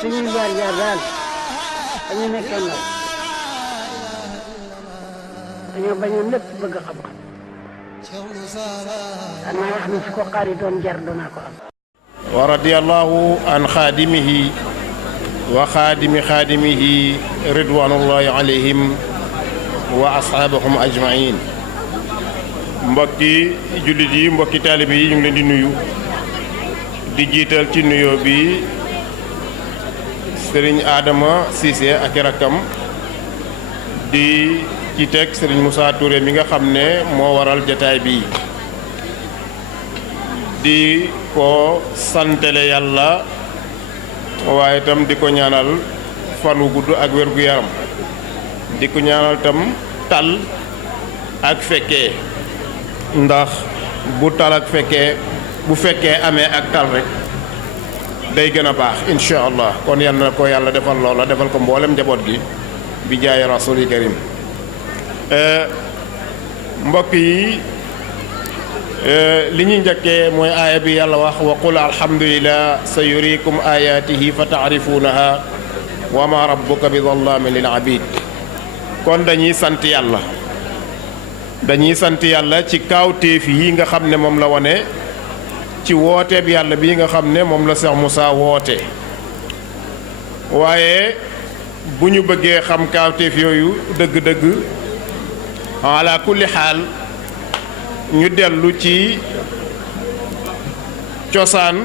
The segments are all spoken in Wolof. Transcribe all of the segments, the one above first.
suñuy jaar-jaar daal dañu nekkee ndaw dañoo bañoon lépp bëgg xam-xam danaa wax ne su ko xaari doon jar danaa ko am. wa radiyallahu an xaadimihi wa xaadimi xaadimihi ridwanullahi alayhim wa asxaabahum ajmain. mbokki jullit yi mbokki taalibe yi ñu ngi leen di nuyu di jiital ci nuyoo bi sëriñ Adama Cissé ak rakkam di ci teg sëriñ Moussa Touré mi nga xam ne moo waral jataay bi di ko santale yàlla waaye itam di ko ñaanal fan wu gudd ak wér gu yaram di ko ñaanal itam tal ak fekkee ndax bu tal ak fekkee bu fekkee amee ak tal rek day gën a baax incha allah kon yal na ko yàlla defal loola defal ko mboolem njaboot gi bi jaay rasuli karim. mbokk yi li ñuy njëkkee mooy aaya bi yàlla wax wa qul alhamdulillah sa yurikum ayatihi fa taarifunaha wa ma rabbuka bi dallamin lil abid. kon dañuy sant yàlla ci kaawteef yi nga xam ne moom la wane ci wooteeb yàlla bii nga xam ne moom la Cheikh Moussa woote. waaye bu ñu bëggee xam kaawteef yooyu dëgg-dëgg ala kulli xaal ñu dellu ci cosaan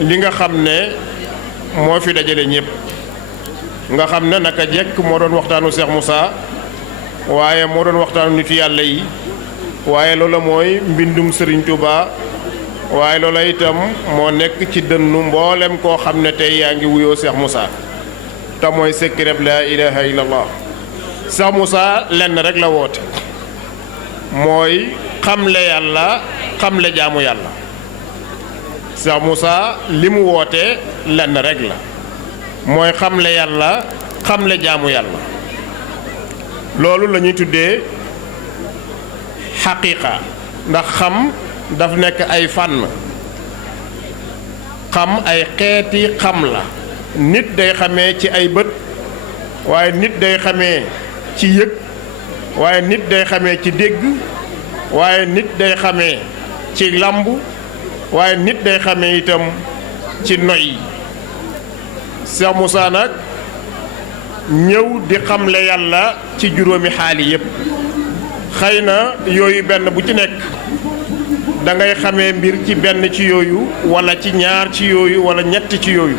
li nga xam ne moo fi dajale ñépp nga xam ne naka jekk moo doon waxtaanu Cheikh Moussa waaye moo doon waxtaanu nitu yàlla yi waaye loola mooy mbindum Serigne Touba waaye loola itam moo nekk ci dënnu mboolem koo xam ne tey yaa ngi wuyoo Cheikh Moussa te mooy secret la ilaha illallah. Cheikh Moussa lenn rek la woote mooy xamle yàlla xamle jaamu yàlla. Cheikh Moussa li mu woote lenn rek la mooy xamle yàlla xamle jaamu yàlla. loolu la ñuy tuddee xaqiiqa ndax xam daf nekk ay fànn xam ay xeeti xam la. nit day xamee ci ay bët waaye nit day xamee ci yëg waaye nit day xamee ci dégg waaye nit day xamee ci làmb waaye nit day xamee itam ci noy. Cheikh Moussa nag ñëw di xamle yàlla ci juróomi xaali yépp xëy na yooyu benn bu ci nekk da ngay xamee mbir ci benn ci yooyu wala ci ñaar ci yooyu wala ñett ci yooyu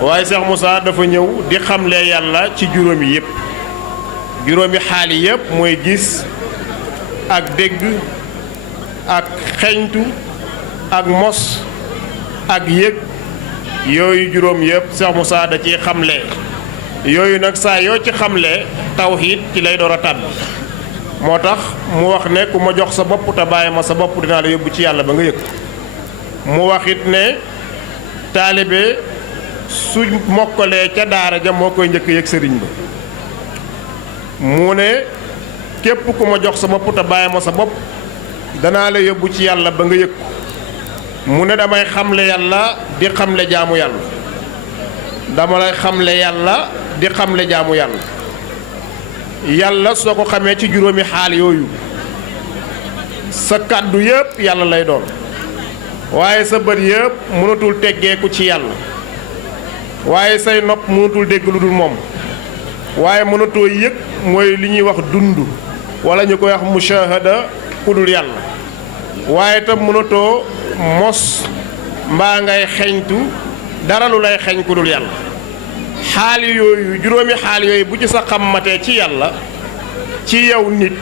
waaye Cheikh Moussa dafa ñëw di xamle yàlla ci juróomi yépp. juróomi xaali yépp mooy gis ak dégg ak xeñtu ak mos ak yëg yooyu juróom yépp Cheikh Moussa da ciy xamle. yooyu nag saa yoo ci xamle tawxiid ci lay door a tàbbi moo tax mu wax ne ku ma jox sa bopp te bàyyi ma sa bopp dinaa la yóbbu ci yàlla ba nga yëg. mu waxit ne taalibe su mokkalee ca daara ja moo koy njëkk yëg sëriñ ba. mu ne képp ku ma jox sa bopp te bàyyi ma sa bopp danaa la yóbbu ci yàlla ba nga yëg. mu ne damay xamle yàlla di xamle jaamu yàlla. dama lay xamle yàlla di xamle jaamu yàlla. yàlla soo ko xamee ci juróomi xaal yooyu sa kàddu yépp yàlla lay doon waaye sa bët yépp mënatul teggeeku ci yàlla waaye say nopp mënatul dégg lu dul moom waaye mënatoo yëg mooy li ñuy wax dund wala ñu koy wax mushahada ku dul yàlla waaye tam mënatoo mos mbaa ngay xeñtu dara lu lay xeñ ku dul yàlla. xaal yooyu juróomi xaal yooyu bu ci sa xam matee ci yàlla ci yow nit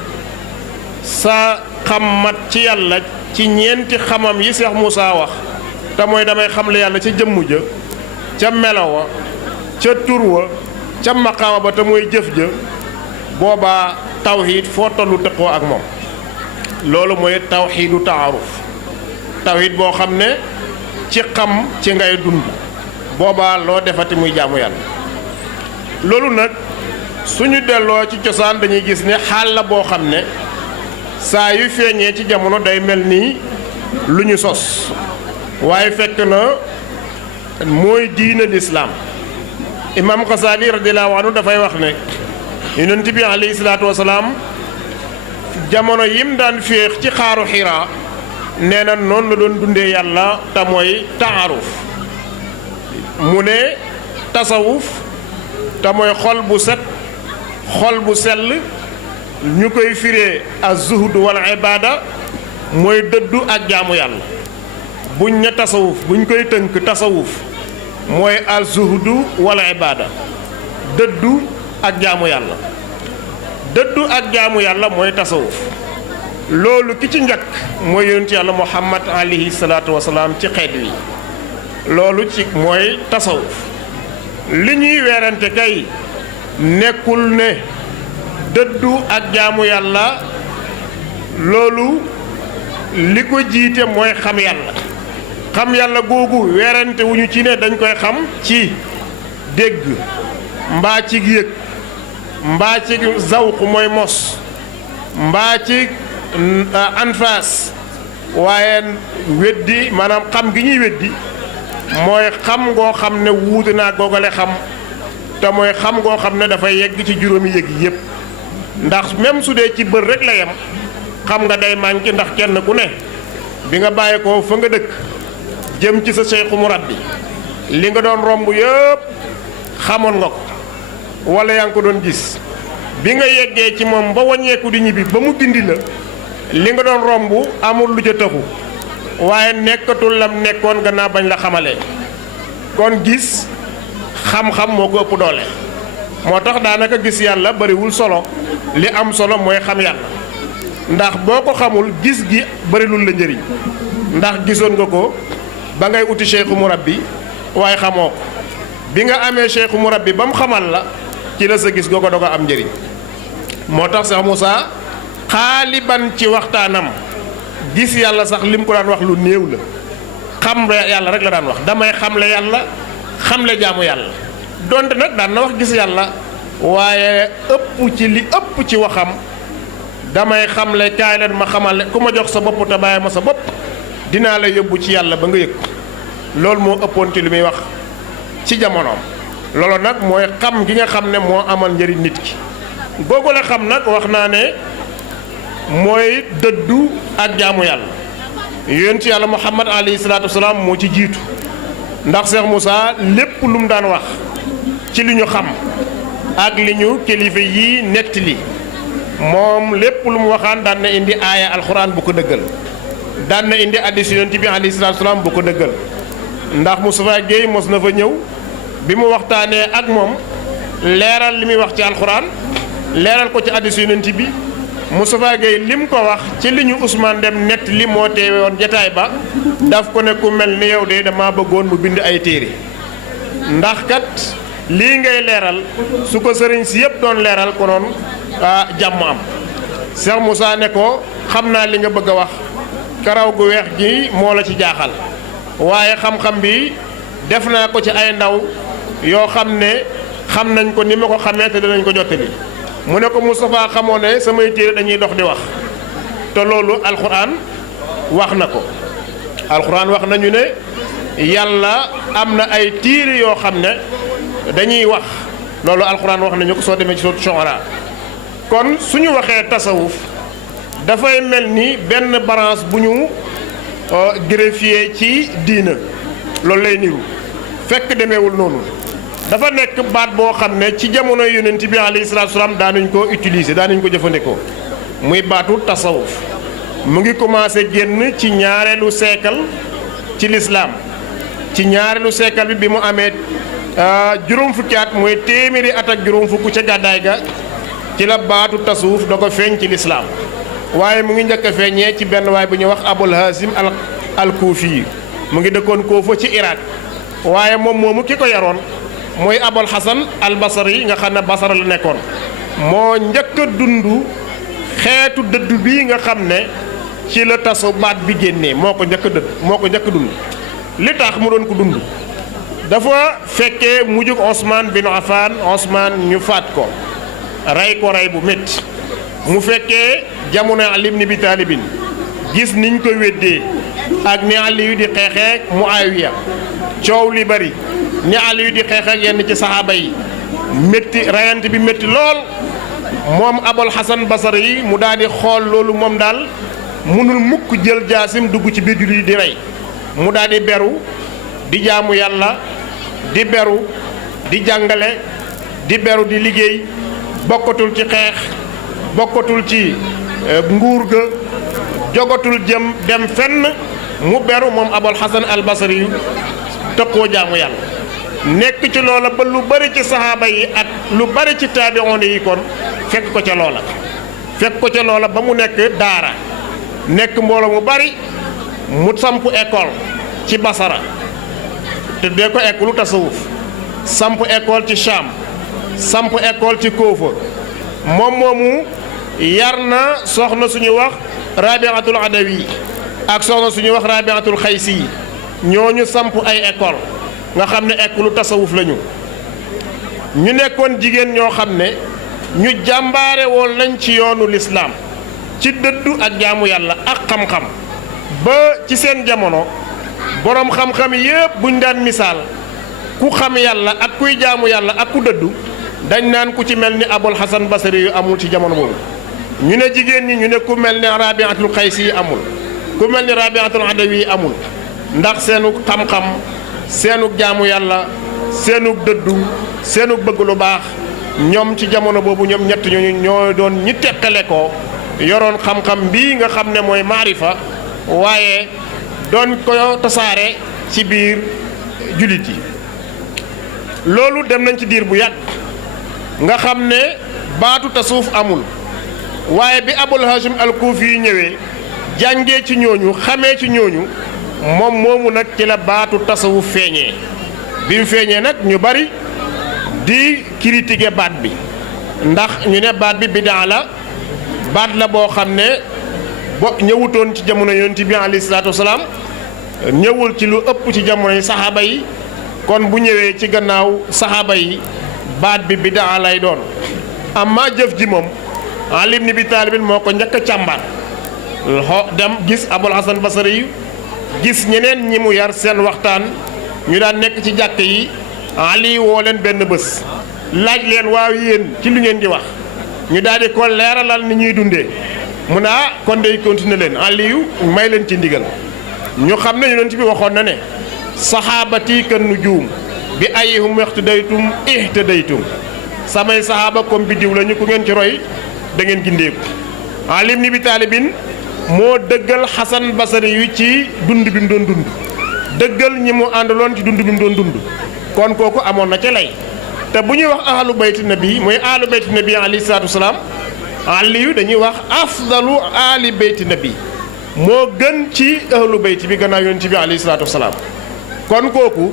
sa xam mat ci yàlla ci ñeenti xamam yi Cheikh Moussa wax te mooy damay xamle yàlla ca jëmm ja ca melowa ca tur wa ca maqaama ba te mooy jëf ja boobaa tawxiid foo tollu tëqoo ak moom. loolu mooy tawxiidu taaruf tawxiid boo xam ne ci xam ci ngay dund boobaa loo defati muy jaamu yàlla. loolu nag suñu delloo ci cosaan dañuy gis ne xaal la boo xam ne saa yu feeñee ci jamono day mel nii lu ñu sos waaye fekk na mooy diina lislaam imam Xasaali radiyallahu anhu dafay wax ne yonent bi alayhi salaatu wasalaam jamono yim daan féex ci xaaru Xiraa nee na noonu la doon dundee yàlla te mooy taaruf mu ne tasawuf te mooy xol bu set xol bu sell ñu koy firee az-zuhd wal ibaada mooy dëddu ak jaamu yàlla buñ ne tasawuf buñ koy tënk tasawuf mooy az-zuhd wal ibaada dëddu ak jaamu yàlla dëddu ak jaamu yàlla mooy tasawuf loolu ki ci njëkk mooy yonent yàlla muhammad alayhi salaatu wasalaam ci xeet wi loolu ci mooy tasawuf li ñuy weerante kay nekkul ne dëddu ak jaamu yàlla loolu li ko jiite mooy xam yàlla googu weerante wu ñu ci ne dañ koy xam ci dégg mbaa ci yëg mbaa ci zawq mooy mos mbaa ci anfaas waaye weddi maanaam xam gi ñuy weddi mooy xam ngoo xam ne wuute naa googale xam te mooy xam ngoo xam ne dafay yegg ci juróomi yëg yi yépp ndax même su dee ci bër rek la yem xam nga day manqué ndax kenn ku ne bi nga bàyyi ko fa nga dëkk jëm ci sa seexu murabbi li nga doon romb yépp xamoon nga ko wala yaa ngi ko doon gis bi nga yeggee ci moom ba wàññeeku di ñibbi ba mu dindi la li nga doon romb amul lu ca taxu waaye nekkatul lam nekkoon gannaaw bañ la xamalee kon gis xam-xam moo ko ëpp doole moo tax daanaka gis yàlla bariwul solo li am solo mooy xam yàlla ndax boo ko xamul gis gi barilul la njëriñ ndax gisoon nga ko ba ngay uti cheikhu murabbi waaye xamoo ko bi nga amee cheikhu murabbi ba mu xamal la ci la sa gis googu doog a am njëriñ moo tax Cheikh Moussa xaaliban ci waxtaanam gis yàlla sax lim ko daan wax lu néew la xam yàlla rek la daan wax damay xamle yàlla xamle jaamu yàlla donte nag daan na wax gis yàlla waaye ëpp ci li ëpp ci waxam damay xamle kaay leen ma xamale ku ma jox sa bopp te bàyyi ma sa bopp dinaa la yóbbu ci yàlla ba nga yëg loolu moo ëppoon ci li muy wax ci jamonoom loolu nag mooy xam gi nga xam ne moo amal njëriñ nit ki googu la xam nag wax naa ne mooy dëddu ak jaamu yàlla yonent yàlla muhammad alayhi salaatu wasalaam moo ci jiitu ndax Cheikh Moussa lépp lu mu daan wax ci li ñu xam ak li ñu kilifa yi nettali moom lépp lu mu waxaan daan na indi aaya alxuraan bu ko dëggal daan na indi hadiis yonent bi alayhi salaatu wasalaam bu ko dëggal ndax Moustapha Guèye mos na fa ñëw bi mu waxtaanee ak moom leeral li muy wax ci alxuraan leeral ko ci hadiis yonent bi Moustapha Guèye lim ko wax ci li ñu Ousmane Dem nett li moo teewe woon jataay ba daf ko ne ku mel ni yow de dama bëggoon mu bind ay téere ndax kat lii ngay leeral su ko sëriñ si yëpp doon leeral ko noonu jàmm am Cheikh Moussa ne ko xam naa li nga bëgg a wax karaw gu weex gi moo la ci jaaxal waaye xam-xam bi def naa ko ci ay ndaw yoo xam ne xam nañ ko ni ma ko xamee te dinañ ko jottali mu ne ko Moustapha xamoo ne samay téere dañuy dox di wax te loolu alxuraan wax na ko alxuraan wax nañu ne yàlla am na ay téere yoo xam ne dañuy wax loolu alxuraan wax nañu ko soo demee ci sourate Shu'ara kon suñu waxee tasawuf dafay mel ni benn branche bu ñu greffier ci diina loolu lay niru fekk demeewul noonu dafa nekk baat boo xam ne ci jamono yonent bi alayhi salaatu salaam daanuñ ko utiliser daanuñ ko jëfandikoo muy baatu tasawuf mu ngi commencé génn ci ñaareelu siècle ci lislaam ci ñaareelu siècle bi mu amee juróom fukki at mooy téeméeri at ak juróom fukk ca gàddaay ga ci la baatu tasawuf da ko feeñ ci lislaam waaye mu ngi njëkk a feeñee ci benn waay bu ñuy wax Abul Hasim al Kuufi mu ngi dëkkoon Kuufa ci Irak waaye moom moomu ki ko yaroon mooy Abul Hasan al Basri nga xam ne Basra la nekkoon moo njëkk a dund xeetu dëdd bii nga xam ne ci la tasu baat bi génnee moo ko njëkk a dund li tax mu doon ko dund dafa fekkee mujjug Ousmane bin Affan Ousmane ñu faat ko rey ko rey bu métti mu fekkee jamono Ali ibn Abi Talib gis niñ ko weddee ak ni Ali di xeexee Muawiya coow li bari ni Aliyu di xeex ak yenn ci saxaaba yi métti rayante bi métti lool moom Abul Hasan Basri yi mu daal di xool loolu moom daal mënul mukk jël jaasim dugg ci biir jullit di rey mu daal di beru di jaamu yàlla di beru di jàngale di beru di liggéey bokkatul ci xeex bokkatul ci nguur ga jogatul jëm dem fenn mu beru moom Abul Hasan al Basri yu tëqoo jaamu yàlla nekk ci loola ba lu bari ci saxaaba yi ak lu bari ci taabi'oon yi kon fekk ko ca loola ba mu nekk daara nekk mbooloo mu bari mu samp école ci Basara te dee ko école tasawuf samp école ci Cham samp école ci Koofa moom moomu yar na soxna suñu wax Rabi'atul Adawi ak soxna suñu wax Rabi'atul Xaysi ñooñu samp ay école nga xam ne école tasawuf lañu ñu nekkoon jigéen ñoo xam ne ñu jàmbaare woon lañ ci yoonu lislaam ci dëddu ak jaamu yàlla ak xam-xam ba ci seen jamono boroom xam-xam yépp buñ daan misaal ku xam yàlla ak kuy jaamu yàlla ak ku dëddu dañ naan ku ci mel ni Abul Hasan Basri yu amul ci jamono boobu ñu ne jigéen ñi ñu ne ku mel ni Rabi'atul Xaysi yi amul ku mel ni Rabi'atul Adawi yi amul ndax seenu xam-xam seenu jaamu yàlla seenu dëddu seenu bëgg lu baax ñoom ci jamono boobu ñoom ñett ñooñu ñoo doon ñi teqale ko yoroon xam-xam bii nga xam ne mooy maarifa waaye doon ko tasaare ci biir jullit yi loolu dem nañ ci diir bu yàgg nga xam ne baatu tasawuf amul waaye bi Abul Hashim al-Kufi yi ñëwee jàngee ci ñooñu xamee ci ñooñu moom moomu nag ci la baatu tasawuf feeñee bi mu feeñee nag ñu bari di critiquer baat bi ndax ñu ne baat bi bidaa la baat la boo xam ne ñëwutoon ci jamono yonent bi alayhi salaatu wasalaam ñëwul ci lu ëpp ci jamono yi saxaaba yi kon bu ñëwee ci gannaaw saxaaba yi baat bi bidaa lay doon amma jëf ji moom Ali ibn Abi Talib moo ko njëkk a càmbar dem gis Abul Hasan Basri yi gis ñeneen ñi mu yar seen waxtaan ñu daan nekk ci jàkk yi Ali woo leen benn bés laaj leen waaw yéen ci lu ngeen di wax ñu daal di ko leeralal ni ñuy dundee mu ne kon day continuer leen Aliyu may leen ci ndigal ñu xam ne yonent bi waxoon na ne saxaabati kan nujuum bi ayyihum ihtadaytum ihtadaytum samay saxaaba comme biddiw lañu ku ngeen ci roy da ngeen gindeeku Ali ibn Abi Talib moo dëggal Hasan Basri yu ci dund bi mu doon dund dëggal ñi mu àndaloon ci dund bi mu doon dund kon kooku amoon na ca lay te bu ñuy wax ahlu bayti nabi mooy ahlu bayti nabi alayhi salaatu wasalaam Aliyu dañuy wax afdalu ali bayti nabi moo gën ci ahlu bayti bi gannaaw yonent bi alayhi salaatu wasalaam kon kooku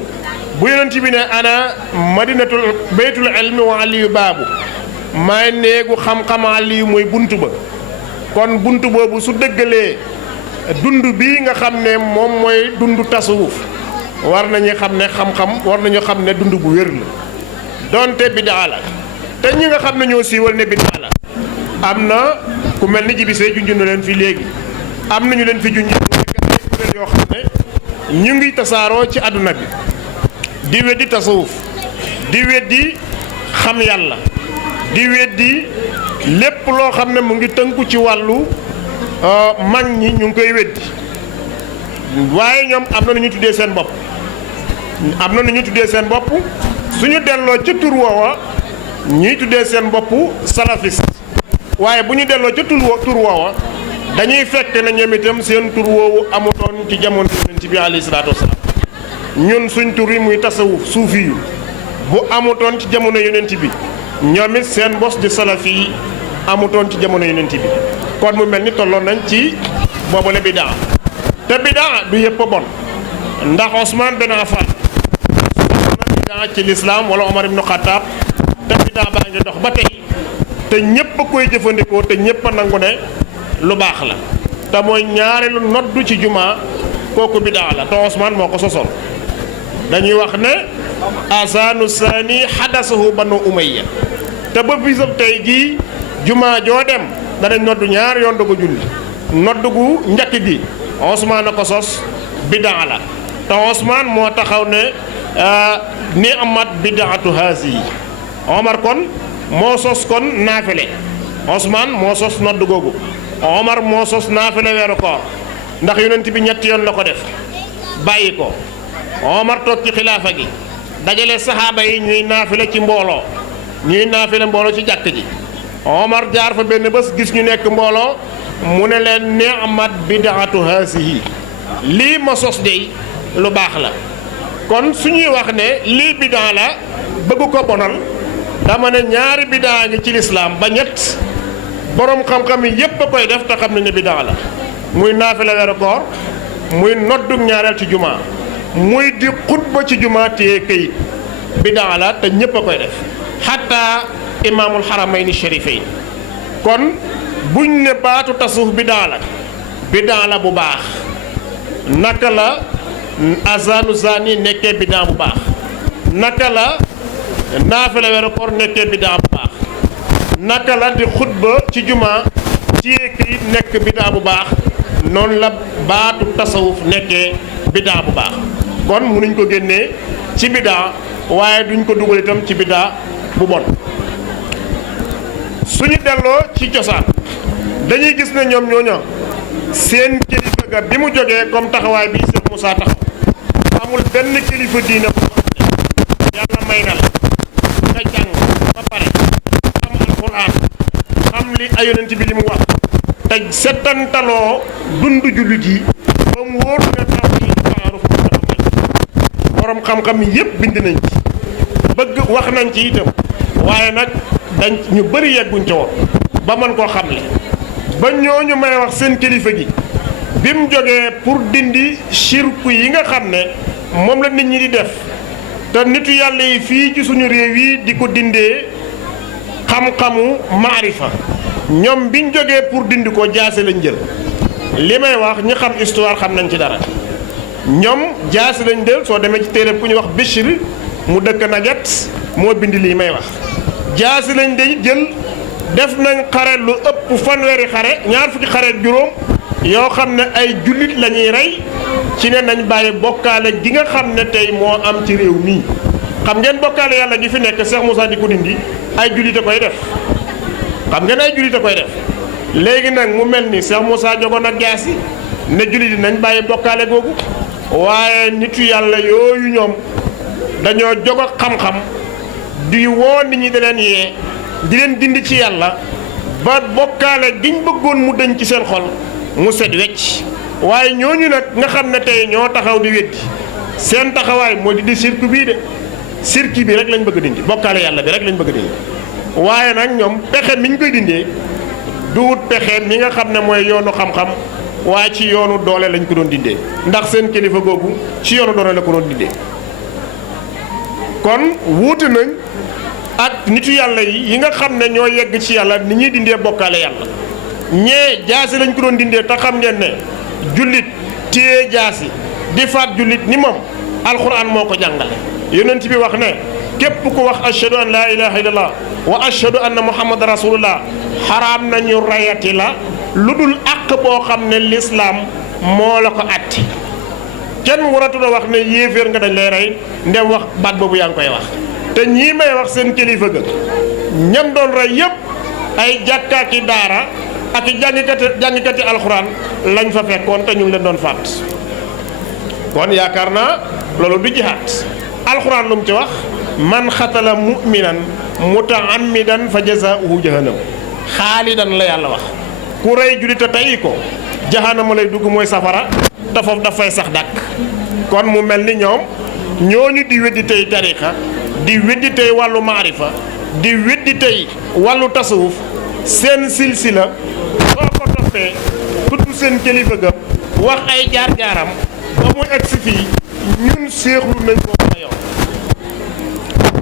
bu yonent bi ne ana madinatul baytul ilmi wa Aliyu baabu maay néegu xam-xam Aliyu mooy buntu ba kon buntu boobu su dëggalee dund bii nga xam ne moom mooy dund tasawuf war nañu xam ne xam-xam war nañu xam ne dund bu wér la donte bidaa la te ñi nga xam ne ñoo siiwal ne bidaa la am na ku mel ni jibisee junj na leen fi léegi am nañu leen fi junj ay kuréel yoo xam ne ñu ngi tasaaroo ci àdduna bi di weddi tasawuf di weddi xam yàlla di weddi lépp loo xam ne mu ngi tënku ci wàllu mag ñi ñu ngi koy weddi waaye ñoom am na nu ñu tuddee seen bopp suñu delloo ca tur woowa ñuy tuddee seen bopp salafiste waaye bu ñu delloo ca tur woowa dañuy fekk na ñoom itam seen tur woowu amutoon ci jamono yonent bi alayhi salaatu wasalaam ñun suñ tur yi muy tasawuf suufi yu bu amutoon ci jamono yonent bi ñoom it seen bos di salafi yi amutoon ci jamono yonent bi kon mu mel ni tolloon nañ ci boobule bidaa te bidaa du yëpp a bon ndax Ousmane Ben Affan bidaa ci lislaam wala Omar ibn Khattab te bidaa baa ngi dox ba tey te ñépp a koy jëfandikoo te ñépp a nangu ne lu baax la te mooy ñaareelu noddu ci jumaa kooku bidaa la te Ousmane moo ko sosoon dañuy wax ne asanu sani xadasahu banu umayya te ba bisab tey jii jumaa joo dem danañ noddu ñaar yoon doog a julli noddu gu njëkk gi Ousmane a ko sos bidaa la te Ousmane moo taxaw ne ni'mat bidaatu haasihi Omar kon moo sos kon naafile Ousmane moo sos nodd googu Omar moo sos naafile weeru koor ndax yonent bi ñetti yoon la ko def bàyyi ko Omar toog ci xilaafa gi dajale saxaaba yi ñuy naafile ci mbooloo ñuy naafile mbooloo ci jàkk ji Omar jaar fa benn bés gis ñu nekk mbooloo mu ne leen ni'mat bidaatu haasihi lii ma sos dey lu baax la kon suñuy wax ne lii bidaa la bëgg ko bonal dama ne ñaari bidaa ngi ci lislaam ba ñett borom xam-xam yi yépp a koy def te xam nañ ne bidaa la muy naafila weeru koor muy noddug ñaareel ci jumaa muy di xutba ci jumaa téye këyit bidaa la te ñépp a koy def xatta imaamul xaramayni sharifayn kon buñ ne baatu tasawuf bidaa la bu baax naka la azanu zani nekkee bidaa bu baax naka la naafila weeru koor nekkee bidaa bu baax naka la di xutba ci jumaa ci këyit nekk bidaa bu baax noonu la baatu tasawuf nekkee bidaa bu baax kon mënuñ ko génnee ci bidaa waaye duñ ko dugal itam ci bidaa bu bon suñu delloo ci cosaan dañuy gis ne ñoom ñooña seen kilifa ga bi mu jógee comme taxawaay bi Cheikh Moussa taxaw amul benn kilifa diina bu yàlla may na la nga jàng ba pare xam alxuraan xam li ay yonent bi li mu wax te settantaloo dund jullit yi ba mu wóor ne taw yi maaruf dafa may borom xam-xam yépp bind nañ ci bëgg wax nañ ci itam waaye nag dañ ñu bëri yegguñ ca woon ba mën koo xamle ba ñooñu may wax seen kilifa gi bi mu jógee pour dindi shirku yi nga xam ne moom la nit ñi di def te nitu yàlla yi fii ci suñu réew yi di ko dindee xam-xamu maarifa ñoom biñ jógee pour dindi ko jaase lañ jël li may wax ñi xam histoire xam nañ ci dara ñoom jaase lañ jël soo demee ci téere ku ñu wax Bishr mu dëkk Naget moo bind lii may wax jaase lañ day jël def nañ xare lu ëpp fanweeri xare ñaar fukki xare ak juróom yoo xam ne ay jullit la ñuy rey ci ne nañ bàyyi bokkaale gi nga xam ne tey moo am ci réew mii xam ngeen bokkaale yàlla gi fi nekk Cheikh Moussa di ko dindi ay jullit a koy def xam ngeen ay jullit a koy def léegi nag mu mel ni Cheikh Moussa jogoon ak jaasi ne jullit yi nañ bàyyi bokkaale googu waaye nitu yàlla yooyu ñoom dañoo jog ak xam-xam di woo nit ñi da leen yee di leen dindi ci yàlla ba bokkaale giñ bëggoon mu deñ ci seen xol mu set wecc waaye ñooñu nag nga xam ne tey ñoo taxaw di weddi seen taxawaay moo di sirku bii de sirki bi rek lañ bëgg dindi bokkaale yàlla bi rek lañ bëgg dindi waaye nag ñoom pexe mi ñu koy dindee duut pexe mi nga xam ne mooy yoonu xam-xam waaye ci yoonu doole lañ ko doon dindee ndax seen kilifa googu ci yoonu doole la ko doon dindee kon wuute nañ ak nitu yàlla yi nga xam ne ñoo yegg ci yàlla ni ñuy dindee bokkaale yàlla ñee jaasi lañ ko doon dindee te xam ngeen ne jullit téye jaasi di faat jullit ni moom alxuraan moo ko jàngale yonent bi wax ne képp ku wax ashhadu an laa ilaha illallah wa ashhadu anna muhammad rasulullah xaraam nañu rayati la lu dul àq boo xam ne lislaam moo la ko atti kenn waratu la wax ne yéeféer nga dañ lay rey ndem wax baat boobu yaa ngi koy wax te ñii may wax seen kilifa ga ñam doon rey yépp ay jàkkaaki daara ak jàngikati alxuraan lañ fa fekkoon te ñu ngi leen doon faat kon yaakaar naa loolu du jihaad alxuraan lu mu ci wax man xatala mu'minan mutaammidan fa jazaa'uhu jahannam xaalidan la yàlla wax ku rey jullit te tey ko jahannama lay dugg mooy safara te foofu dafay sax dàkk kon mu mel ni ñoom ñooñu di weddi tey tarixa di weddi tey wàllu maarifa di weddi tey wàllu tasawuf seen silsila soo ko toppee tudd seen kilifa ga wax ay jaar-jaaram ba mu egsi fii ñun séexlu nañ ko wala yow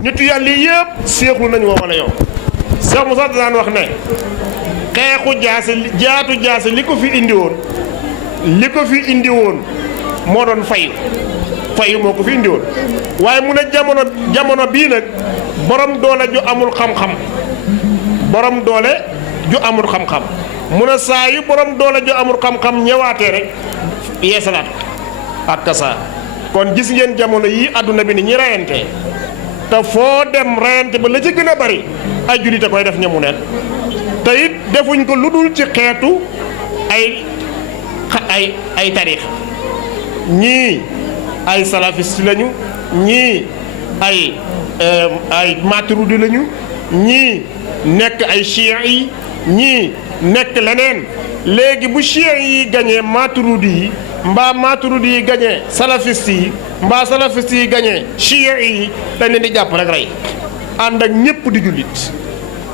nitu yàlla yëpp séexlu nañ woo wala yow Cheikh Moussa daan wax ne xeexu jaasi jaasi li ko fi indi woon moo doon fayu moo ko fi indi woon waaye mu ne jamono bii nag borom doole ju amul xam-xam mu ne saa yu borom doole ju amul xam-xam ñëwaatee rek yeesalaat ko ak kasa kon gis ngeen jamono yi àdduna bi ni ñi rayantee te foo dem reyante ba la ci gën a bari ay jullit a koy def ñamu neen te it defuñ ko lu dul ci xeetu ay tariix ñii ay salafiste lañu ñii ay maturidi lañu ñii nekk ay chiites yi ñii nekk leneen léegi bu chiites yi gañee maturidi yi mbaa maturidi yi gañee salafiste yi mbaa salafiste yi gañee chiites yi dañ leen di jàpp rek rey ànd ak ñépp di jullit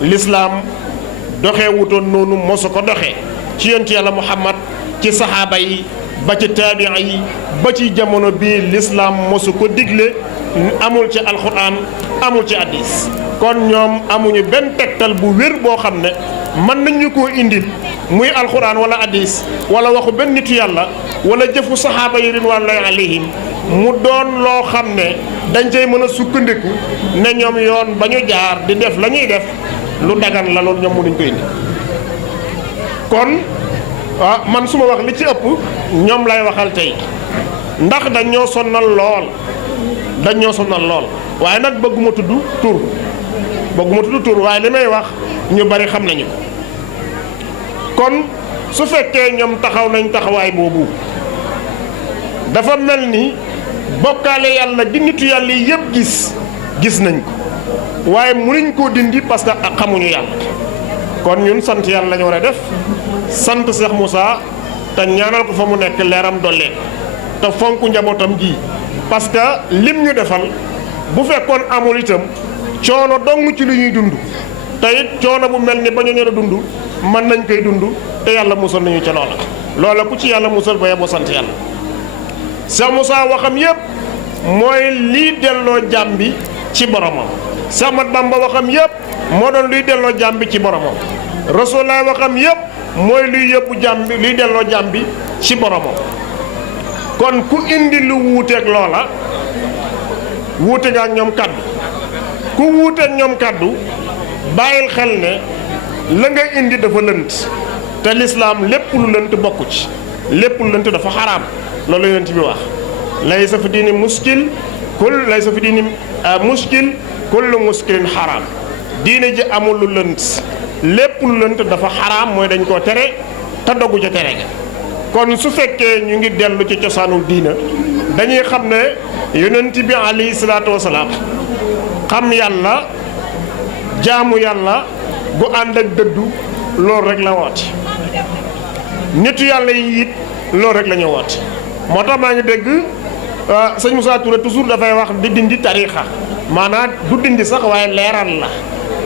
l'islam doxee wutoon noonu mosu ko doxee ci yonent yàlla Muhammad ci saxaaba yi ba ci taabiin yi ba ci jamono bii l'islam mosu ko digle amul ci alxuraan amul ci hadiis kon ñoom amuñu benn tegtal bu wér boo xam ne mën nañu koo indil muy alxuraan wala hadiis wala waxu benn nitu yàlla wala jëfu saxaaba yi ridwaanullaahi alayhim mu doon loo xam ne dañ cay mën a sukkandiku ne ñoom yoon ba ñu jaar di def la ñuy def lu dagan la loolu ñoom mënuñ ko indi kon man su ma wax li ci ëpp ñoom lay waxal tey ndax dañ ñoo sonnal lool waaye nag bëgguma tudd tur waaye li may wax ñu bari xam nañu ko kon su fekkee ñoom taxaw nañ taxawaay boobu dafa mel ni bokkaale yàlla di nitu yàlla yi yëpp gis nañ ko waaye mënuñ koo dindi parce que xamuñu yàlla kon ñun sant yàlla la ñu war a def sant Cheikh Moussa te ñaanal ko fa mu nekk leeram dollee te fonk njabootam gi parce que lim ñu defal bu fekkoon amul itam coono dong ci lu ñuy dund te it coono bu mel ni ba ñu ñor a dund mën nañ koy dund te yàlla musal nañu ca loola ku ci yàlla musal ba yeboo sant yàlla. Cheikh Moussa waxam yépp mooy lii delloo jaam bi ci boromam Cheikh Ahmad Bamba waxam yépp moo doon luy delloo jaam bi ci boromam Rasulullah waxam yépp mooy luy yóbbu jaam bi luy delloo jaam bi ci boromam kon ku indi lu wuuteeg loola wuute nga ak ñoom kaddu ku wuuteeg ñoom kaddu bàyyil xel ne la nga indi dafa lënt te lislaam lépp lu lënt bokku ci lépp lu lënt dafa xaraam loolu la yonent bi wax laysa fi diini muskil kullu muskilin xaraam diine ji amul lu lënt lépp lu lënt dafa xaraam mooy dañ koo tere te doggu ca tere ga kon su fekkee ñu ngi dellu ci cosaanul diina dañuy xam ne yonent bi alayhi salaatu wasalaam xam yàlla jaamu yàlla gu ànd ak dëddu loolu rek la woote nitu yàlla yi it loolu rek la ñu woote moo tax maa ngi dégg sëñ Moussa Touré toujours dafay wax di dindi tariixa maanaam du dindi sax waaye leeral la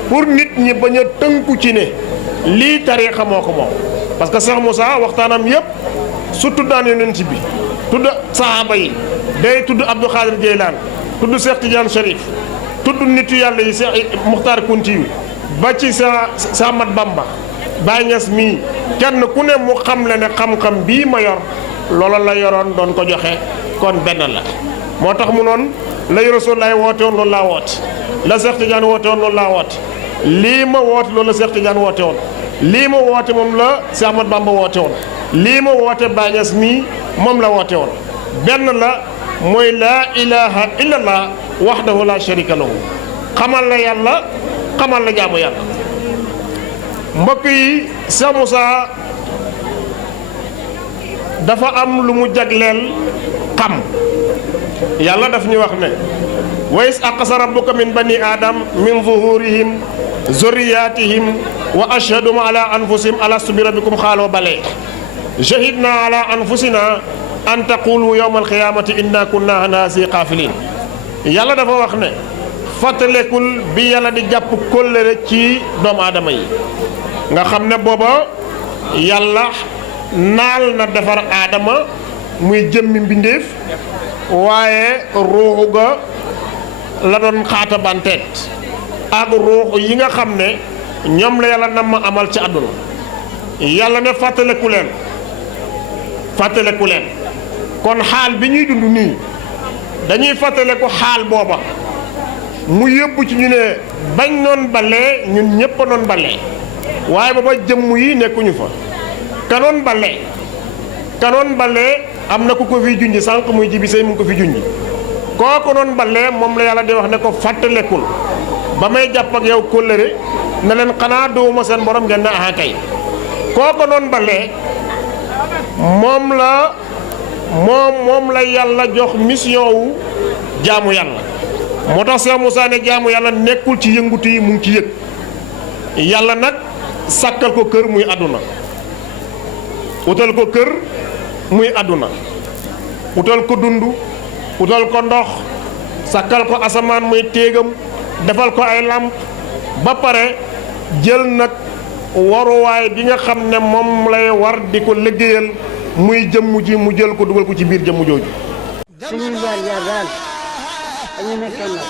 pour nit ñi bañ a tënku ci ne lii tariixa moo ko moom parce que Cheikh Moussa waxtaanam yépp su tuddaan yonent bi tudd sahaaba yi day tudd Abdou Khadir Jeylaan tudd Cheikh Tidiane Chérif tudd nitu yàlla yi Cheikh Muxtaar Kunti yu ba ci sa Ahmad Bamba Baay Ñas mii kenn ku ne mu xam le ne xam-xam bii ma yor loola la yoroon doon ko joxe kon benn la moo tax mu noon lay Rasulullah woote woon loolu laa woote la Cheikh Tidiane woote woon loolu laa woote lii ma woote loolu la Cheikh Tidiane woote woon lii ma woote moom la Cheikh Ahmad Bamba woote woon lii ma woote Baay Ñas mii moom la woote woon benn la mooy laa ilaha illallah wahdahu la sharika lahu xamal la yàlla xamal la jaamu yàlla mbokk yi Cheikh Moussa dafa am lu mu jagleel xam yàlla daf ñu wax ne wa is aqsa rabbuka min bani adam min zuhurihim zurriyatihim wa ashhadum ala anfusihim alastu bi rabbikum xaaloo bale shahidna ala anfusina an taqulu yawma alqiyamati inna kunna an haasi qaafilin yàlla dafa wax ne fàttalekul bi yàlla di jàpp kóllëre ci doomu aadama yi nga xam ne booba yàlla naal na defar aadama muy jëmmi mbindéef waaye ruuxu ga la doon xaata banteet ak ruuxu yi nga xam ne ñoom la yàlla nam ma amal ci àdduna yàlla ne fàttaleku leen kon xaal bi ñuy dund nii dañuy fàttaleku xaal booba mu yóbbu ci ñu ne bañ noon balee ñun ñépp a noon balee waaye booba jëmm yi nekkuñu fa kanoon balee am na ku ko fi junj sànq muy jibi say mu ngi ko fi junj kooku noonu balee moom la yàlla di wax ne ko fàttalekul ba may jàpp ak yow kóllëre ne leen xanaa duwuma seen borom ngeen ne aha kay kooku noonu balee moom la yàlla jox mission wu jaamu yàlla moo tax Cheikh Moussa ne jaamu yàlla nekkul ci yëngutu yi mu ngi ci yëg yàlla nag sàkkal ko kër muy àdduna utal ko kër muy àdduna utal ko dund utal ko ndox sàkkal ko asamaan muy téegam defal ko ay làmp ba pare jël nag waruwaay bi nga xam ne moom lay war di ko liggéeyal muy jëmm ji mu jël ko dugal ko ci biir jëmm jooju. suñuy jaar jaar daal dañu nekkee ndaw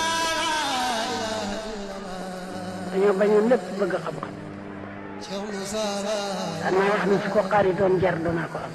dañoo bañoon lépp bëgg xam-xam. xanaa wax ni su ko xaaritoon jar doonaa ko am.